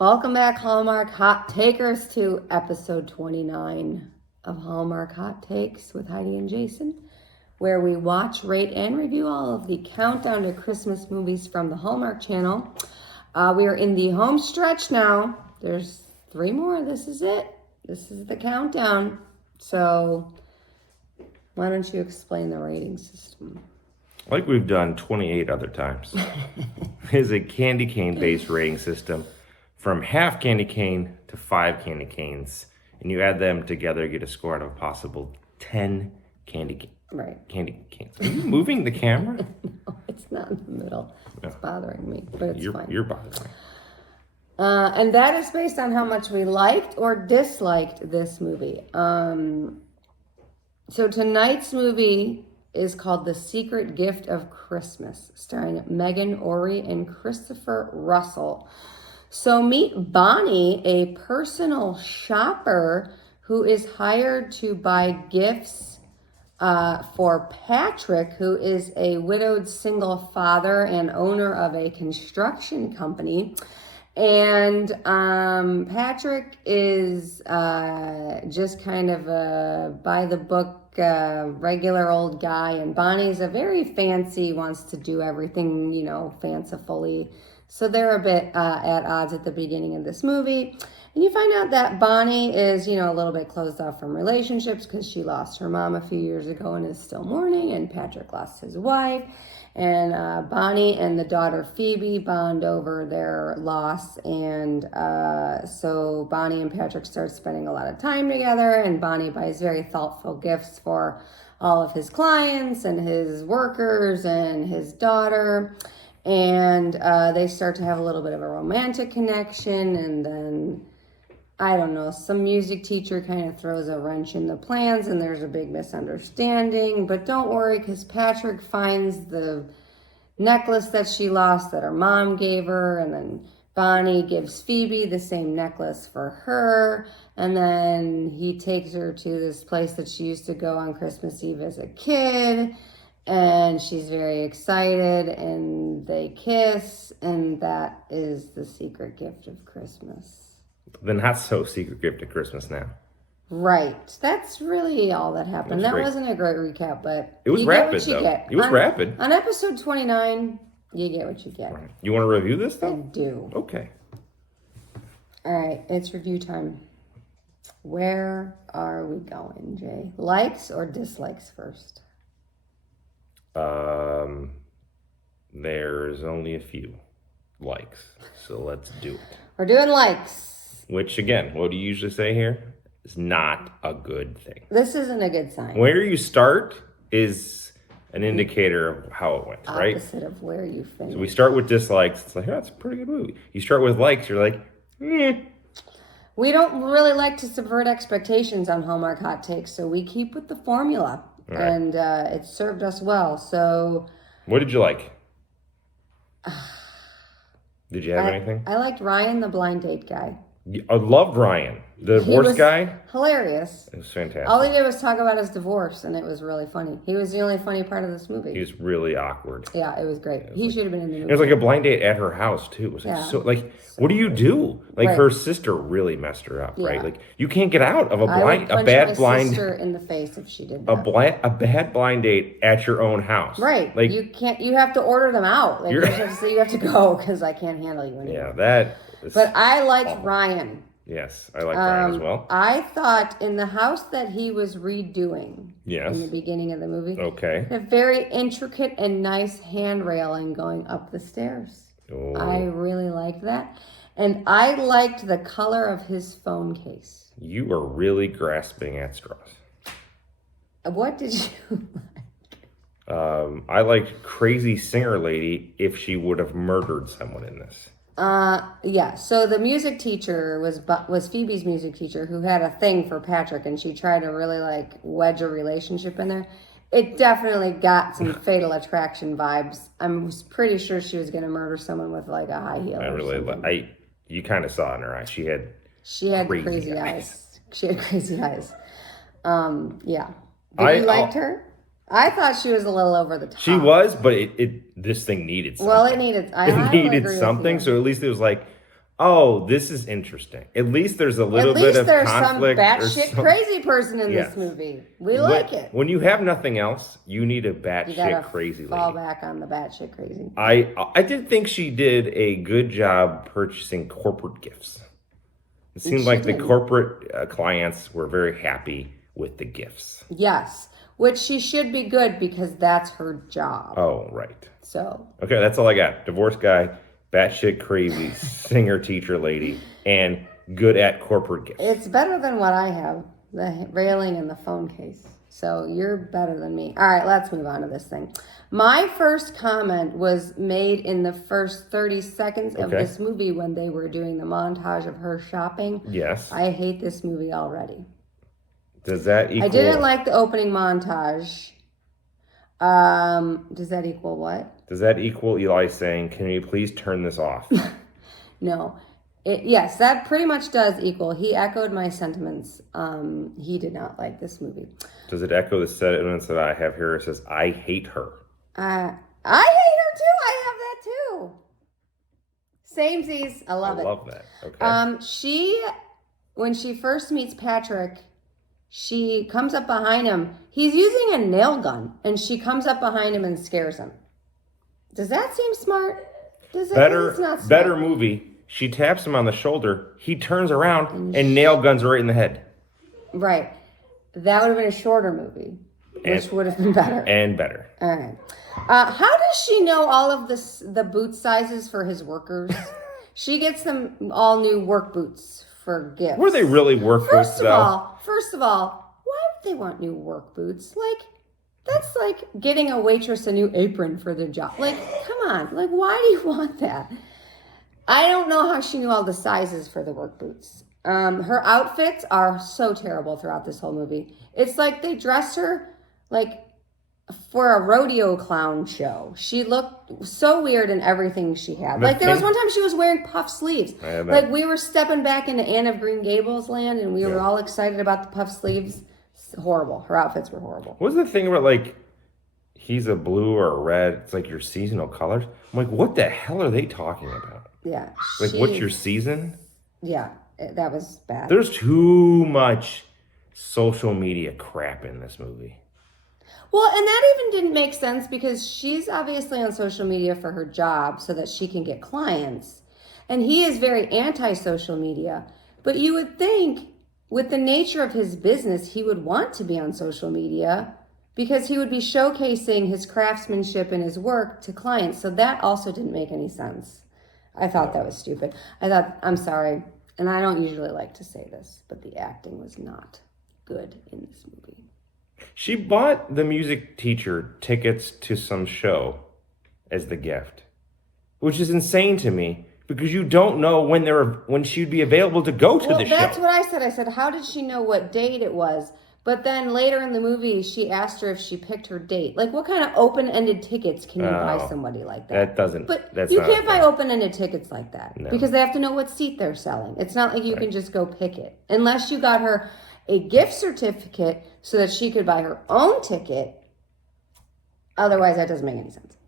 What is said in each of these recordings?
Welcome back, Hallmark Hot Takers, to episode 29 of Hallmark Hot Takes with Heidi and Jason, where we watch, rate, and review all of the countdown to Christmas movies from the Hallmark Channel. We are in the home stretch now. There's 3 more. This is it. This is the countdown. So why don't you explain the rating system? Like we've done 28 other times. It's a candy cane-based rating system. From half candy cane to 5 candy canes, and you add them together, you get a score out of a possible 10 candy canes. Are you moving the camera? No, it's not in the middle. It's bothering me, but it's fine. You're bothering me. And that is based on how much we liked or disliked this movie. So tonight's movie is called The Secret Gift of Christmas, starring Meghan, Ori, and Christopher Russell. So meet Bonnie, a personal shopper who is hired to buy gifts for Patrick, who is a widowed single father and owner of a construction company. And Patrick is just kind of a by-the-book regular old guy, and Bonnie's a very fancy, wants to do everything, fancifully. So they're a bit at odds at the beginning of this movie. And you find out that Bonnie is, a little bit closed off from relationships because she lost her mom a few years ago and is still mourning. And Patrick lost his wife. And Bonnie and the daughter Phoebe bond over their loss. And so Bonnie and Patrick start spending a lot of time together. And Bonnie buys very thoughtful gifts for all of his clients and his workers and his daughter. And they start to have a little bit of a romantic connection, and then, I don't know, some music teacher kind of throws a wrench in the plans, and there's a big misunderstanding. But don't worry, because Patrick finds the necklace that she lost that her mom gave her, and then Bonnie gives Phoebe the same necklace for her, and then he takes her to this place that she used to go on Christmas Eve as a kid. And she's very excited, and they kiss, and that is the secret gift of Christmas. The not so secret gift of Christmas now. Right. That's really all that happened. That great. wasn't a great recap, but it was rapid, though. It was rapid. On episode 29, you get what you get. Right. You want to review this, though? I do. Okay. All right, it's review time. Where are we going, Jay? Likes or dislikes first? There's only a few likes, so let's do it. We're doing likes. Which, again, what do you usually say here? Is not a good thing. This isn't a good sign. Where you start is an indicator of how it went, right? Opposite of where you finish. So we start with dislikes. It's like, oh, that's a pretty good movie. You start with likes, you're like, We don't really like to subvert expectations on Hallmark Hot Takes, so we keep with the formula. Right. And it served us well. So, what did you like? Did you have anything? I liked Ryan, the blind date guy. I loved Ryan, the divorce guy. Hilarious. It was fantastic. All he did was talk about his divorce, and it was really funny. He was the only funny part of this movie. He was really awkward. Yeah, it was great. He should have been in the movie. It was like a blind date at her house too. It was like what do you do? Like her sister really messed her up, right? Like you can't get out of a bad blind sister in the face if she did that. A bad blind date at your own house. Right. Like you can't. You have to order them out. Like you have to go because I can't handle you anymore. Yeah, that. But I liked Ryan. Yes, I like Ryan as well. I thought in the house that he was redoing in the beginning of the movie, a very intricate and nice hand railing going up the stairs. Oh. I really liked that. And I liked the color of his phone case. You are really grasping at straws. What did you like? I liked Crazy Singer Lady if she would have murdered someone in this. Yeah. So the music teacher was Phoebe's music teacher, who had a thing for Patrick, and she tried to really wedge a relationship in there. It definitely got some Fatal Attraction vibes. I was pretty sure she was going to murder someone with a high heel. You kind of saw in her eyes. She had crazy eyes. She had crazy eyes. Yeah. Did you liked her? I thought she was a little over the top. She was, but this thing needed something. Well, it needed something. So at least it was like, oh, this is interesting. At least there's a little bit of there's conflict. some batshit crazy person in Yes. this movie. We like it. When you have nothing else, you need a You batshit gotta crazy fall lady. back on the batshit crazy. I did think she did a good job purchasing corporate gifts. It seemed like the corporate clients were very happy with the gifts. Yes, which she should be good because that's her job. Oh, right. So. Okay, that's all I got. Divorced guy, batshit crazy, singer teacher lady, and good at corporate gifts. It's better than what I have, the railing and the phone case. So you're better than me. All right, let's move on to this thing. My first comment was made in the first 30 seconds of this movie when they were doing the montage of her shopping. Yes. I hate this movie already. Does that equal... I didn't like the opening montage. Does that equal what? Does that equal Eli saying, can you please turn this off? No. Yes, that pretty much does equal. He echoed my sentiments. He did not like this movie. Does it echo the sentiments that I have here? It says, I hate her. I hate her too. I have that too. Samesies. I love it. I love that. Okay. When she first meets Patrick, she comes up behind him. He's using a nail gun, and she comes up behind him and scares him. Does that seem smart? It's not smart. Better movie. She taps him on the shoulder. He turns around and nail guns her right in the head. Right. That would have been a shorter movie, which would have been better. And better. All right. How does she know all of the boot sizes for his workers? She gets them all new work boots for gifts. Were they really work boots, though? First of all, why would they want new work boots? Like, that's like getting a waitress a new apron for their job. Like, come on. Like, why do you want that? I don't know how she knew all the sizes for the work boots. Her outfits are so terrible throughout this whole movie. It's like they dressed her like for a rodeo clown show. She looked so weird in everything she had. Like there was one time she was wearing puff sleeves. Like we were stepping back into Anne of Green Gables land and we were all excited about the puff sleeves. It's horrible. Her outfits were horrible. What's the thing about like he's a blue or a red? It's like your seasonal colors. I'm like, what the hell are they talking about? Yeah. Like, what's your season? Yeah, that was bad. There's too much social media crap in this movie. Well, and that even didn't make sense because she's obviously on social media for her job so that she can get clients. And he is very anti-social media. But you would think with the nature of his business, he would want to be on social media because he would be showcasing his craftsmanship and his work to clients. So that also didn't make any sense. I thought that was stupid. I'm sorry, and I don't usually like to say this, but the acting was not good in this movie. She bought the music teacher tickets to some show as the gift, which is insane to me because you don't know when she'd be available to go to the show. That's what I said. I said, how did she know what date it was? But then later in the movie, she asked her if she picked her date. Like, what kind of open-ended tickets can you buy somebody like that? But you can't buy open-ended tickets like that because they have to know what seat they're selling. It's not like you can just go pick it. Unless you got her a gift certificate so that she could buy her own ticket. Otherwise, that doesn't make any sense.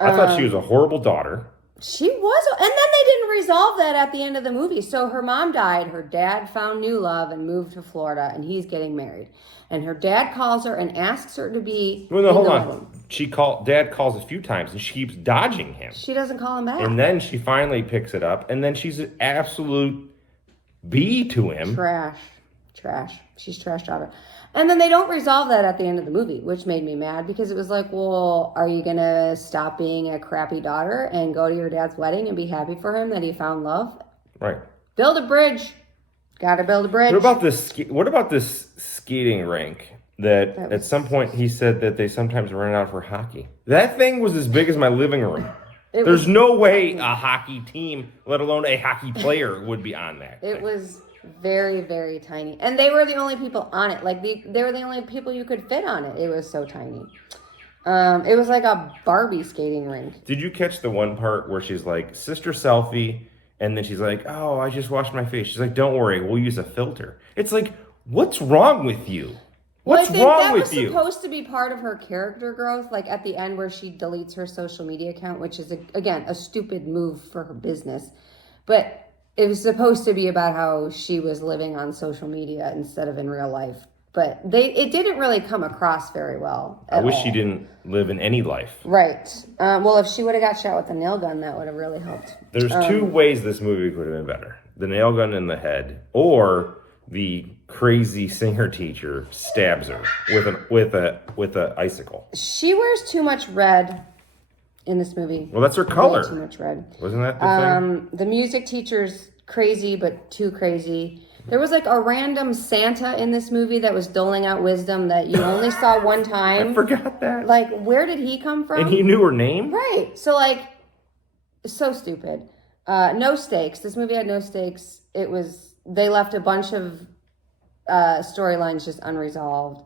I thought she was a horrible daughter. She was. And then they didn't resolve that at the end of the movie. So her mom died. Her dad found new love and moved to Florida. And he's getting married. And her dad calls her and asks her to be Well, no, hold on. Dad calls a few times and she keeps dodging him. She doesn't call him back. And then she finally picks it up. And then she's an absolute B to him. Trash. She's trash daughter. And then they don't resolve that at the end of the movie, which made me mad because it was like, well, are you going to stop being a crappy daughter and go to your dad's wedding and be happy for him that he found love? Right. Build a bridge. Got to build a bridge. What about this skating rink that at some point he said that they sometimes rent out for hockey? That thing was as big as my living room. There's no way a hockey team, let alone a hockey player, would be on that. It was very, very tiny. And they were the only people on it. Like, they were the only people you could fit on it. It was so tiny. It was like a Barbie skating rink. Did you catch the one part where she's like, sister selfie, and then she's like, oh, I just washed my face. She's like, don't worry, we'll use a filter. It's like, what's wrong with you? What's wrong with you? That was supposed to be part of her character growth, like at the end where she deletes her social media account, which is, again, a stupid move for her business. But it was supposed to be about how she was living on social media instead of in real life. But it didn't really come across very well. I wish she didn't live in any life. Right. Well, if she would have got shot with a nail gun, that would have really helped. There's two ways this movie could have been better: the nail gun in the head, or the crazy singer teacher stabs her with a icicle. She wears too much red in this movie. Well, that's her color. Way too much red. Wasn't that the thing? The music teacher's crazy, but too crazy. There was like a random Santa in this movie that was doling out wisdom that you only saw one time. I forgot that. Like, where did he come from? And he knew her name? Right. So, like, so stupid. No stakes. This movie had no stakes. They left a bunch of storylines just unresolved.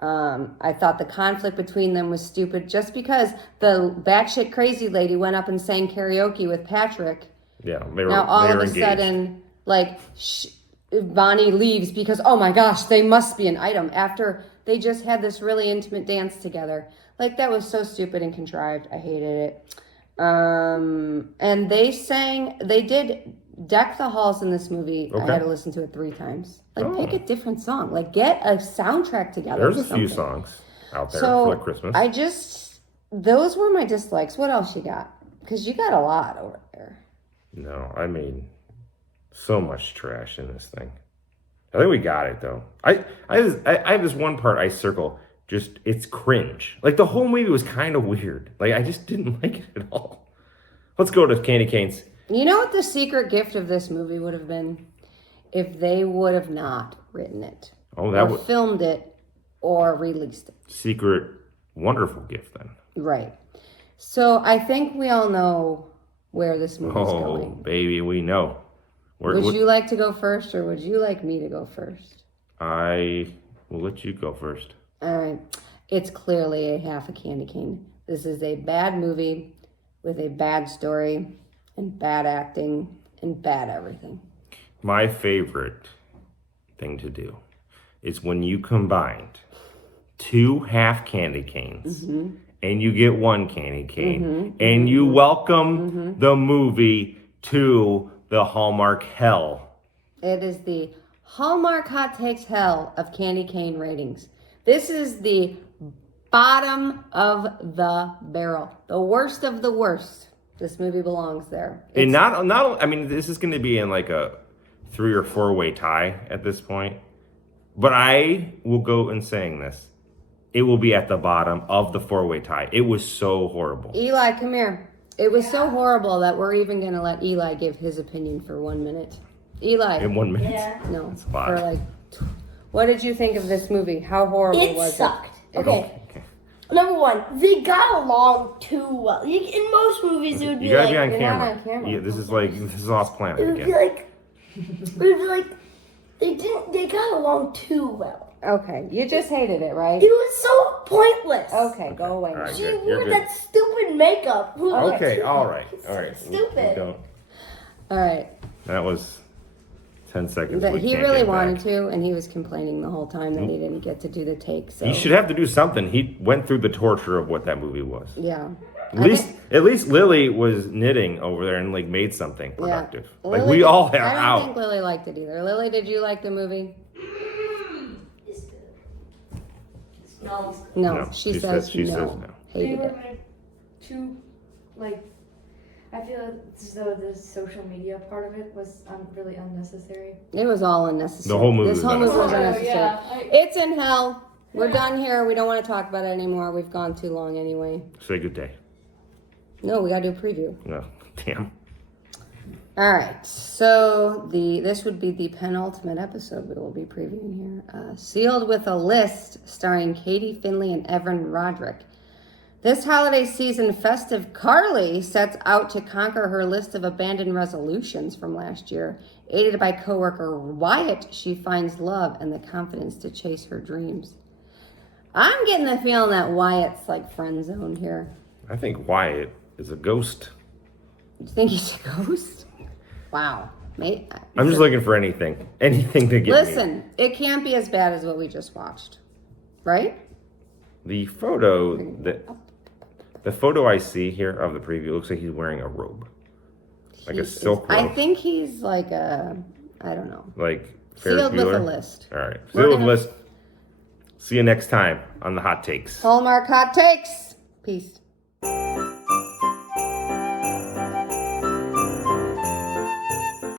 I thought the conflict between them was stupid just because the batshit crazy lady went up and sang karaoke with Patrick. Yeah, now all of a sudden, like, Bonnie leaves because, oh my gosh, they must be an item after they just had this really intimate dance together. Like, that was so stupid and contrived. I hated it. And they did Deck the Halls in this movie. Okay. I had to listen to it 3 times. Like, pick a different song. Like, get a soundtrack together. There's a few songs out there for Christmas. Those were my dislikes. What else you got? Because you got a lot over there. No, I mean, so much trash in this thing. I think we got it, though. I have this one part I circle. Just, it's cringe. Like, the whole movie was kind of weird. Like, I just didn't like it at all. Let's go to Candy Canes. You know what the secret gift of this movie would have been? If they would have not written it. Oh, that would... filmed it or released it. Secret, wonderful gift, then. Right. So, I think we all know where this movie's going. Oh, baby, we know. Would you like to go first, or would you like me to go first? I will let you go first. All right. It's clearly a half a candy cane. This is a bad movie with a bad story and bad acting and bad everything. My favorite thing to do is when you combined 2 half candy canes and you get 1 candy cane and you welcome the movie to the Hallmark hell. It is the Hallmark Hot Takes hell of candy cane ratings. This is the bottom of the barrel. The worst of the worst. This movie belongs there. And not I mean, this is going to be in like a 3 or 4 way tie at this point. But I will go in saying this. It will be at the bottom of the 4-way tie. It was so horrible. Eli, come here. It was so horrible that we're even going to let Eli give his opinion for 1 minute. Eli. In 1 minute? Yeah. No. That's a lot. For like, what did you think of this movie? How horrible was It sucked. it? Okay. Number 1, they got along too well. In most movies, it would be You gotta like... be on you're camera. not on camera. Yeah, this is Lost Planet It would be again. like... It would be like... They got along too well. Okay. You just hated it, right? It was so pointless. Okay, go away. All right. She Good, wore you're that stupid makeup. Okay, all right. Stupid. Don't. All right. That was 10 seconds. But we he can't really get wanted back. to, and he was complaining the whole time that he didn't get to do the take. So He should have to do something. He went through the torture of what that movie was. yeah. At least Lily was knitting over there and like made something productive. Like we all are I don't out. think Lily liked it either. Lily, did you like the movie? No. No. She says she no. says no. They Hated were it. too, like, I feel as though the social media part of it was really unnecessary. It was all unnecessary. The whole movie This was whole movie was unnecessary. unnecessary. It's in hell. We're done here. We don't want to talk about it anymore. We've gone too long anyway. Say good day. No, we got to do a preview. No, damn. All right. So this would be the penultimate episode we will be previewing here. Sealed with a List, starring Katie Finley and Evan Roderick. This holiday season, festive Carly sets out to conquer her list of abandoned resolutions from last year. Aided by coworker Wyatt, she finds love and the confidence to chase her dreams. I'm getting the feeling that Wyatt's like friend zoned here. I think Wyatt is a ghost. You think he's a ghost? Wow. Mate, I'm just looking for anything to get me. Listen, it can't be as bad as what we just watched, right? The photo I see here of the preview looks like he's wearing a robe. Like He a silk I rope. think he's like a, I don't know. Like Ferris Sealed with a Bueller. list. All right. We're Sealed with gonna- list. See you next time on the Hot Takes. Hallmark hot takes. Peace.